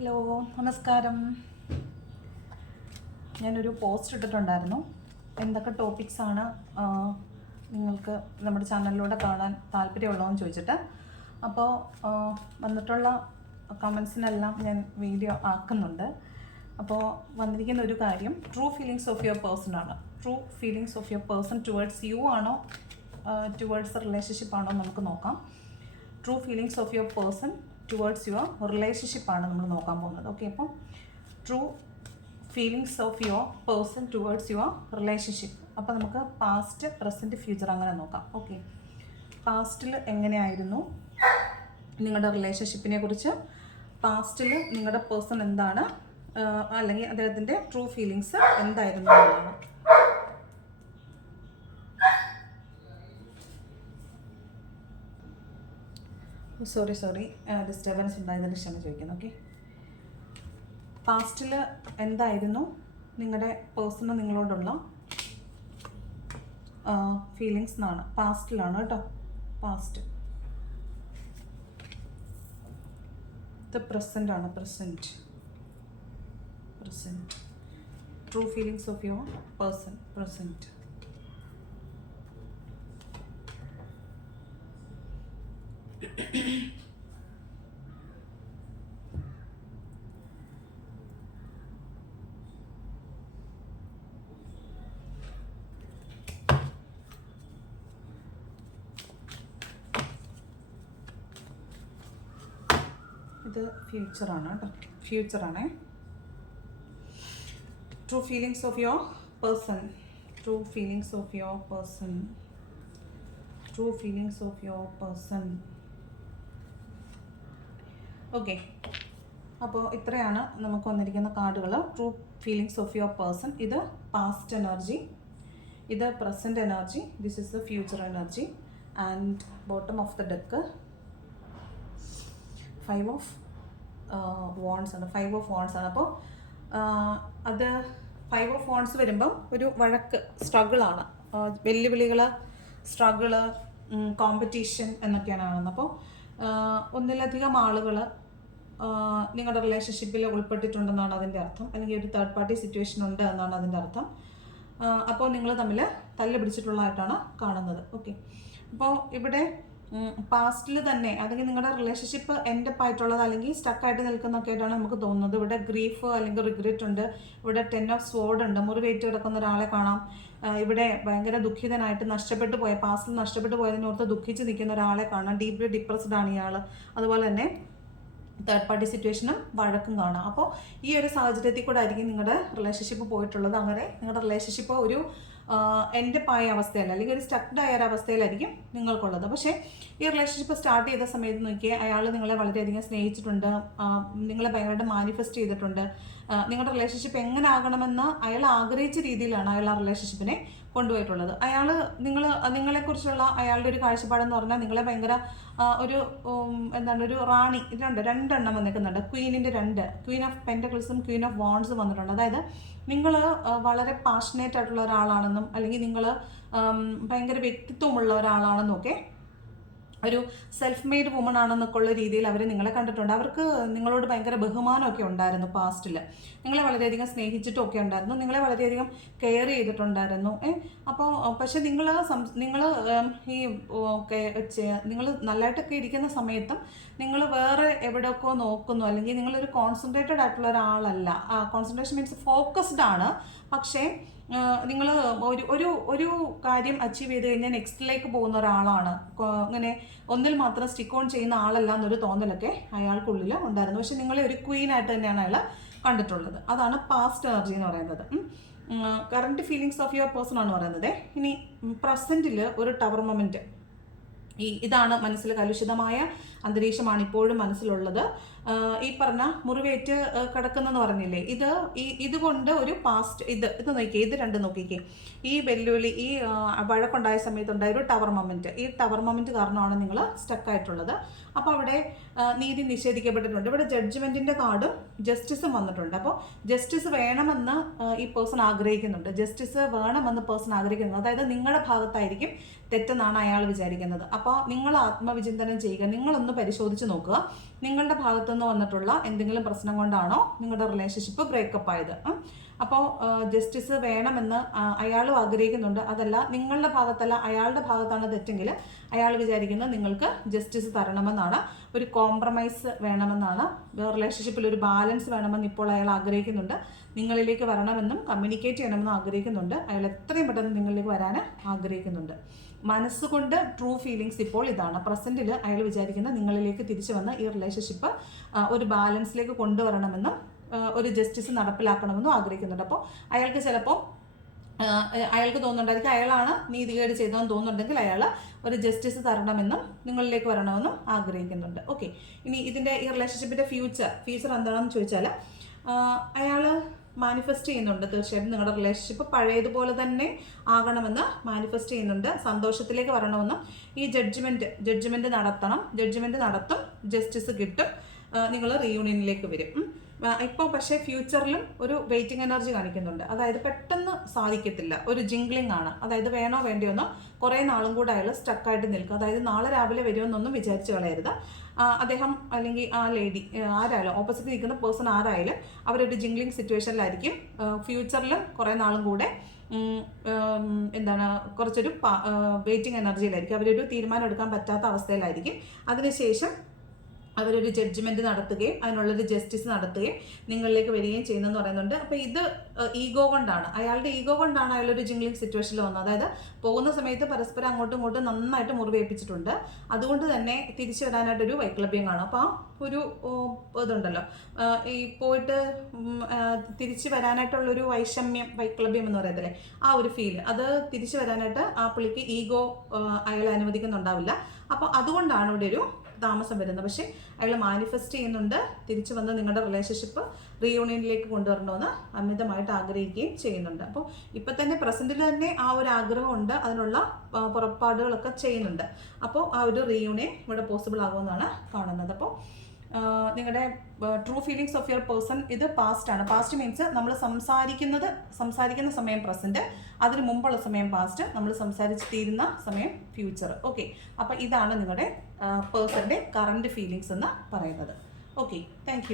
Hello നമസ്കാരം. ഞാനൊരു post ഇട്ടിട്ടുണ്ടായിരുന്നു. എന്തൊക്കെ ടോപ്പിക്സാണ് നിങ്ങൾക്ക് നമ്മുടെ ചാനലിലൂടെ കാണാൻ താല്പര്യമുള്ളതെന്ന് ചോദിച്ചിട്ട്. അപ്പോൾ വന്നിട്ടുള്ള കമൻസിനെല്ലാം ഞാൻ വീഡിയോ ആക്കുന്നുണ്ട്. അപ്പോൾ വന്നിരിക്കുന്ന ഒരു കാര്യം true feelings of your person ആണ്. True feelings of your person towards you ആണോ ടുവേർഡ്സ് റിലേഷൻഷിപ്പ് ആണോ നമുക്ക് നോക്കാം. True feelings of your person towards your ആണ് നമ്മൾ നോക്കാൻ പോകുന്നത്. ഓക്കെ അപ്പം true feelings of your person towards your relationship അപ്പോൾ നമുക്ക് പാസ്റ്റ് പ്രസന്റ് ഫ്യൂച്ചർ അങ്ങനെ നോക്കാം. ഓക്കെ പാസ്റ്റിൽ എങ്ങനെയായിരുന്നു നിങ്ങളുടെ റിലേഷൻഷിപ്പിനെ കുറിച്ച്? പാസ്റ്റിൽ നിങ്ങളുടെ പേഴ്സൺ എന്താണ്? അല്ലെങ്കിൽ അദ്ദേഹത്തിന്റെ ട്രൂ ഫീലിങ്സ് എന്തായിരുന്നു എന്നുള്ളതാണ്. സോറി സോറി ഡിസ്റ്റർബൻസ് ഉണ്ടായതിന് ക്ഷമ ചോദിക്കുന്നു ഓക്കെ പാസ്റ്റിൽ എന്തായിരുന്നു നിങ്ങളുടെ പേഴ്സണൽ നിങ്ങളോടുള്ള ഫീലിങ്സ് എന്നാണ്. പാസ്റ്റിലാണ് കേട്ടോ. പാസ്റ്റ് ഇത് പ്രസന്റ് ആണ് present present true feelings of your person present ഇത് ഫ്യൂച്ചറാണ് കേട്ടോ ഫ്യൂച്ചറാണേ true feelings of your person true feelings of your person true feelings of your person okay അപ്പോൾ ഇത്രയാണ് നമുക്ക് വന്നിരിക്കുന്ന കാർഡുകൾ true feelings of your person ഇത് പാസ്റ്റ് എനർജി ഇത് present energy this is the future energy and bottom of the deck five of wands ആണ്. Five of wands ആണ്. അപ്പോൾ അത് ഫൈവ് ഓഫ് വോൺസ് വരുമ്പം ഒരു വഴക്ക് സ്ട്രഗിളാണ് വെല്ലുവിളികൾ സ്ട്രഗിൾ കോമ്പറ്റീഷൻ എന്നൊക്കെയാണ് കാണുന്നത്. അപ്പോൾ ഒന്നിലധികം ആളുകൾ നിങ്ങളുടെ റിലേഷൻഷിപ്പിൽ ഉൾപ്പെട്ടിട്ടുണ്ടെന്നാണ് അതിന്റെ അർത്ഥം. അല്ലെങ്കിൽ ഒരു തേർഡ് പാർട്ടി സിറ്റുവേഷൻ ഉണ്ട് എന്നാണ് അതിന്റെ അർത്ഥം. അപ്പോൾ നിങ്ങൾ തമ്മിൽ തല്ല് പിടിച്ചിട്ടുള്ളതായിട്ടാണ് കാണുന്നത്. ഓക്കെ അപ്പോൾ ഇവിടെ പാസ്റ്റിൽ തന്നെ അല്ലെങ്കിൽ നിങ്ങളുടെ റിലേഷൻഷിപ്പ് എൻഡ് ആയിട്ടുള്ളത് അല്ലെങ്കിൽ സ്റ്റക്കായിട്ട് നിൽക്കുന്നൊക്കെ ആയിട്ടാണ് നമുക്ക് തോന്നുന്നത്. ഇവിടെ ഗ്രീഫ് അല്ലെങ്കിൽ റിഗ്രറ്റ് ഉണ്ട് ഇവിടെ ടെൻ ഓഫ് സ്വോർഡ് ഉണ്ട് മുറിവേറ്റ് കിടക്കുന്ന ഒരാളെ കാണാം. ഇവിടെ ഭയങ്കര ദുഃഖിതനായിട്ട് നഷ്ടപ്പെട്ടു പോയ പാസ്റ്റിൽ നഷ്ടപ്പെട്ടു പോയതിനോർത്ത് ദുഃഖിച്ച് നിൽക്കുന്ന ഒരാളെ കാണാം. ഡീപ്ലി ഡിപ്രസ്ഡ് ആണ് ഇയാൾ അതുപോലെ തന്നെ തേർഡ് പാർട്ടി സിറ്റുവേഷനും വഴക്കും കാണാം. അപ്പോൾ ഈ ഒരു സാഹചര്യത്തിൽ കൂടെ ആയിരിക്കും നിങ്ങളുടെ റിലേഷൻഷിപ്പ് പോയിട്ടുള്ളത്. അങ്ങനെ നിങ്ങളുടെ റിലേഷൻഷിപ്പ് ഒരു എന്റെ പായ അവസ്ഥയല്ല അല്ലെങ്കിൽ ഒരു സ്റ്റക്ഡ് ആയ ഒരു അവസ്ഥയിലായിരിക്കും നിങ്ങൾക്കുള്ളത്. പക്ഷേ ഈ റിലേഷൻഷിപ്പ് സ്റ്റാർട്ട് ചെയ്ത സമയത്ത് നോക്കിയാൽ അയാൾ നിങ്ങളെ വളരെയധികം സ്നേഹിച്ചിട്ടുണ്ട് നിങ്ങളെ ഭയങ്കരമായിട്ട് മാനിഫെസ്റ്റ് ചെയ്തിട്ടുണ്ട്. നിങ്ങളുടെ റിലേഷൻഷിപ്പ് എങ്ങനെ ആകണമെന്ന് അയാൾ ആഗ്രഹിച്ച രീതിയിലാണ് അയാൾ ആ റിലേഷൻഷിപ്പിനെ കൊണ്ടുപോയിട്ടുള്ളത്. അയാൾ നിങ്ങൾ നിങ്ങളെക്കുറിച്ചുള്ള അയാളുടെ ഒരു കാഴ്ചപ്പാടെന്ന് പറഞ്ഞാൽ നിങ്ങളെ ഭയങ്കര ഒരു എന്താണ് ഒരു റാണി രണ്ട് രണ്ടെണ്ണം വന്നിരിക്കുന്നുണ്ട്. ക്വീനിന്റെ രണ്ട് ക്വീൻ ഓഫ് പെന്റക്കിൾസും ക്വീൻ ഓഫ് വോൺസും വന്നിട്ടുണ്ട്. അതായത് നിങ്ങൾ വളരെ പാഷനേറ്റ് ആയിട്ടുള്ള ഒരാളാണെന്നും അല്ലെങ്കിൽ നിങ്ങൾ ഭയങ്കര വ്യക്തിത്വമുള്ള ഒരാളാണെന്നും ഒക്കെ ഒരു സെൽഫ് മെയ്ഡ് വുമൺ ആണെന്നൊക്കെ ഉള്ള രീതിയിൽ അവർ നിങ്ങളെ കണ്ടിട്ടുണ്ട്. അവർക്ക് നിങ്ങളോട് ഭയങ്കര ബഹുമാനമൊക്കെ ഉണ്ടായിരുന്നു പാസ്റ്റിൽ നിങ്ങളെ വളരെയധികം സ്നേഹിച്ചിട്ടും ഒക്കെ ഉണ്ടായിരുന്നു. നിങ്ങളെ വളരെയധികം കെയർ ചെയ്തിട്ടുണ്ടായിരുന്നു. ഏ? അപ്പോൾ പക്ഷേ നിങ്ങൾ നിങ്ങൾ ഈ നിങ്ങൾ നല്ലതായിട്ടൊക്കെ ഇരിക്കുന്ന സമയത്തും നിങ്ങൾ വേറെ എവിടെയൊക്കെ നോക്കുന്നു? അല്ലെങ്കിൽ നിങ്ങളൊരു കോൺസെൻട്രേറ്റഡ് ആയിട്ടുള്ള ഒരാളല്ല. കോൺസെൻട്രേഷൻ മീൻസ് ഫോക്കസ്ഡ് ആണ്. പക്ഷേ നിങ്ങൾ ഒരു ഒരു ഒരു കാര്യം അച്ചീവ് ചെയ്ത് കഴിഞ്ഞാൽ നെക്സ്റ്റിലേക്ക് പോകുന്ന ഒരാളാണ്. അങ്ങനെ ഒന്നിൽ മാത്രം സ്റ്റിക്ക് ഓൺ ചെയ്യുന്ന ആളല്ല എന്നൊരു തോന്നലൊക്കെ അയാൾക്കുള്ളിൽ ഉണ്ടായിരുന്നു. പക്ഷെ നിങ്ങളെ ഒരു ക്വീൻ ആയിട്ട് തന്നെയാണ് അയാൾ കണ്ടിട്ടുള്ളത്. അതാണ് പാസ്റ്റ് എനർജി എന്ന് പറയുന്നത്. Current feelings of your person ആണ് പറയുന്നത്. ഇനി പ്രസന്റിൽ ഒരു ടവർ മൊമെന്റ് ഈ ഇതാണ് മനസ്സിൽ കലുഷിതമായ അന്തരീക്ഷമാണ് ഇപ്പോഴും മനസ്സിലുള്ളത്. ഈ പറഞ്ഞ മുറിവേറ്റ് കിടക്കുന്നെന്ന് പറഞ്ഞില്ലേ? ഇത് ഈ ഇതുകൊണ്ട് ഒരു പാസ്റ്റ് ഇത് ഇത് നോക്കിയേ ഇത് രണ്ട് നോക്കിക്കേ. ഈ വെല്ലുവിളി ഈ വഴക്കുണ്ടായ സമയത്തുണ്ടായ ഒരു ടവർ മൊമെന്റ് ഈ ടവർ മൊമെന്റ് കാരണമാണ് നിങ്ങൾ സ്റ്റക്കായിട്ടുള്ളത് അപ്പോൾ അവിടെ നീതി നിഷേധിക്കപ്പെട്ടിട്ടുണ്ട്. ഇവിടെ ജഡ്ജ്മെന്റിന്റെ കാർഡും ജസ്റ്റിസും വന്നിട്ടുണ്ട്. അപ്പോൾ ജസ്റ്റിസ് വേണമെന്ന് ഈ പേഴ്സൺ ആഗ്രഹിക്കുന്നുണ്ട്. ജസ്റ്റിസ് വേണമെന്ന് പേഴ്സൺ ആഗ്രഹിക്കുന്നുണ്ട്. അതായത് നിങ്ങളുടെ ഭാഗത്തായിരിക്കും തെറ്റെന്നാണ് അയാൾ വിചാരിക്കുന്നത്. അപ്പോൾ നിങ്ങൾ ആത്മവിചിന്തനം ചെയ്യുക. നിങ്ങളൊന്ന് ഒന്ന് പരിശോധിച്ച് നോക്കുക. നിങ്ങളുടെ ഭാഗത്തു നിന്ന് വന്നിട്ടുള്ള എന്തെങ്കിലും പ്രശ്നം കൊണ്ടാണോ നിങ്ങളുടെ റിലേഷൻഷിപ്പ് ബ്രേക്കപ്പ് ആയത്? അപ്പോൾ ജസ്റ്റിസ് വേണമെന്ന് അയാളും ആഗ്രഹിക്കുന്നുണ്ട്. അതല്ല നിങ്ങളുടെ ഭാഗത്തല്ല അയാളുടെ ഭാഗത്താണ് തെറ്റെങ്കിൽ അയാൾ വിചാരിക്കുന്നത് നിങ്ങൾക്ക് ജസ്റ്റിസ് തരണമെന്നാണ്. ഒരു കോംപ്രമൈസ് വേണമെന്നാണ്. റിലേഷൻഷിപ്പിൽ ഒരു ബാലൻസ് വേണമെന്ന് ഇപ്പോൾ അയാൾ ആഗ്രഹിക്കുന്നുണ്ട്. നിങ്ങളിലേക്ക് വരണമെന്നും കമ്മ്യൂണിക്കേറ്റ് ചെയ്യണമെന്നും ആഗ്രഹിക്കുന്നുണ്ട്. അയാൾ എത്രയും പെട്ടെന്ന് നിങ്ങളിലേക്ക് വരാൻ ആഗ്രഹിക്കുന്നുണ്ട്. മനസ്സുകൊണ്ട് ട്രൂ ഫീലിങ്സ് ഇപ്പോൾ ഇതാണ്. പ്രസന്റിൽ അയാൾ വിചാരിക്കുന്ന നിങ്ങളിലേക്ക് തിരിച്ചു വന്ന് ഈ റിലേഷൻഷിപ്പ് ഒരു ബാലൻസിലേക്ക് കൊണ്ടുവരണമെന്നും ഒരു ജസ്റ്റിസ് നടപ്പിലാക്കണമെന്നും ആഗ്രഹിക്കുന്നുണ്ട്. അപ്പോൾ അയാൾക്ക് ചിലപ്പോൾ അയാൾക്ക് തോന്നുന്നുണ്ടായിരിക്കും അയാളാണ് നീതികേട് ചെയ്തതെന്ന് തോന്നുന്നുണ്ടെങ്കിൽ അയാൾ ഒരു ജസ്റ്റിസ് തരണമെന്നും നിങ്ങളിലേക്ക് വരണമെന്നും ആഗ്രഹിക്കുന്നുണ്ട്. ഓക്കെ ഇനി ഇതിന്റെ ഈ റിലേഷൻഷിപ്പിന്റെ ഫ്യൂച്ചർ ഫ്യൂച്ചർ എന്താണെന്ന് ചോദിച്ചാൽ അയാൾ മാനിഫെസ്റ്റ് ചെയ്യുന്നുണ്ട്. തീർച്ചയായിട്ടും നിങ്ങളുടെ റിലേഷൻഷിപ്പ് പഴയതുപോലെ തന്നെ ആകണമെന്ന് മാനിഫെസ്റ്റ് ചെയ്യുന്നുണ്ട്. സന്തോഷത്തിലേക്ക് വരണമെന്നും ഈ ജഡ്ജ്മെന്റ് ജഡ്ജ്മെന്റ് നടത്തണം. ജഡ്ജ്മെന്റ് നടത്തും. ജസ്റ്റിസ് കിട്ടും. നിങ്ങൾ റീയൂണിയനിലേക്ക് വരും. ഇപ്പോൾ പക്ഷേ ഫ്യൂച്ചറിലും ഒരു വെയിറ്റിംഗ് എനർജി കാണിക്കുന്നുണ്ട്. അതായത് പെട്ടെന്ന് സാധിക്കത്തില്ല. ഒരു ജിംഗ്ലിംഗ് ആണ്. അതായത് വേണോ വേണ്ടിയോന്നോ കുറേ നാളും കൂടെ അയാൾ സ്റ്റക്കായിട്ട് നിൽക്കും. അതായത് നാളെ രാവിലെ വരുമെന്നൊന്നും വിചാരിച്ചു കളയരുത്. അദ്ദേഹം അല്ലെങ്കിൽ ആ ലേഡി ആരായാലും ഓപ്പോസിറ്റ് നിൽക്കുന്ന പേഴ്സൺ ആരായാലും അവരൊരു ജിംഗ്ലിംഗ് സിറ്റുവേഷനിലായിരിക്കും ഫ്യൂച്ചറിൽ കുറേ നാളും കൂടെ എന്താണ് കുറച്ചൊരു വെയിറ്റിംഗ് എനർജിയിലായിരിക്കും അവരൊരു തീരുമാനം എടുക്കാൻ പറ്റാത്ത അവസ്ഥയിലായിരിക്കും. അതിനുശേഷം അവരൊരു ജഡ്ജ്മെന്റ് നടത്തുകയും അതിനുള്ളൊരു ജസ്റ്റിസ് നടത്തുകയും നിങ്ങളിലേക്ക് വരികയും ചെയ്യുന്നെന്ന് പറയുന്നുണ്ട്. അപ്പോൾ ഇത് ഈഗോ കൊണ്ടാണ്. അയാളുടെ ഈഗോ കൊണ്ടാണ് അയാളൊരു ജിംഗ്ലിംഗ് സിറ്റുവേഷനിൽ വന്നത്. അതായത് പോകുന്ന സമയത്ത് പരസ്പരം അങ്ങോട്ടും ഇങ്ങോട്ടും നന്നായിട്ട് മുറിവേൽപ്പിച്ചിട്ടുണ്ട്. അതുകൊണ്ട് തന്നെ തിരിച്ചു വരാനായിട്ടൊരു വൈക്ലഭ്യം കാണും. അപ്പോൾ ആ ഒരു ഇതുണ്ടല്ലോ. ഈ പോയിട്ട് തിരിച്ചു വരാനായിട്ടുള്ളൊരു വൈഷമ്യം വൈക്ലഭ്യം എന്ന് പറയത്തില്ലേ? ആ ഒരു ഫീൽ അത് തിരിച്ചു വരാനായിട്ട് ആ പുള്ളിക്ക് ഈഗോ അയാൾ അനുവദിക്കുന്നുണ്ടാവില്ല. അപ്പോൾ അതുകൊണ്ടാണ് ഇവിടെ ഒരു താമസം വരുന്നത്. പക്ഷേ അയാൾ മാനിഫെസ്റ്റ് ചെയ്യുന്നുണ്ട്. തിരിച്ചു വന്ന് നിങ്ങളുടെ റിലേഷൻഷിപ്പ് റീയൂണിയനിലേക്ക് കൊണ്ടുവരണമെന്ന് അമിതമായിട്ട് ആഗ്രഹിക്കുകയും ചെയ്യുന്നുണ്ട്. അപ്പോൾ ഇപ്പം തന്നെ പ്രസന്റിൽ തന്നെ ആ ഒരു ആഗ്രഹമുണ്ട്. അതിനുള്ള പുറപ്പാടുകളൊക്കെ ചെയ്യുന്നുണ്ട്. അപ്പോൾ ആ ഒരു റീയൂണിയൻ ഇവിടെ പോസിബിൾ ആകുമെന്നാണ് കാണുന്നത്. അപ്പോൾ നിങ്ങളുടെ true feelings of your person ഇത് പാസ്റ്റ് ആണ്. പാസ്റ്റ് മീൻസ് നമ്മൾ സംസാരിക്കുന്നത് സംസാരിക്കുന്ന സമയം പ്രസന്റ് അതിന് മുമ്പുള്ള സമയം പാസ്റ്റ് നമ്മൾ സംസാരിച്ച് തീരുന്ന സമയം ഫ്യൂച്ചർ ഓക്കെ അപ്പോൾ ഇതാണ് നിങ്ങളുടെ പേഴ്സന്റെ കറണ്ട് ഫീലിങ്സ് എന്ന് പറയുന്നത്. Okay thank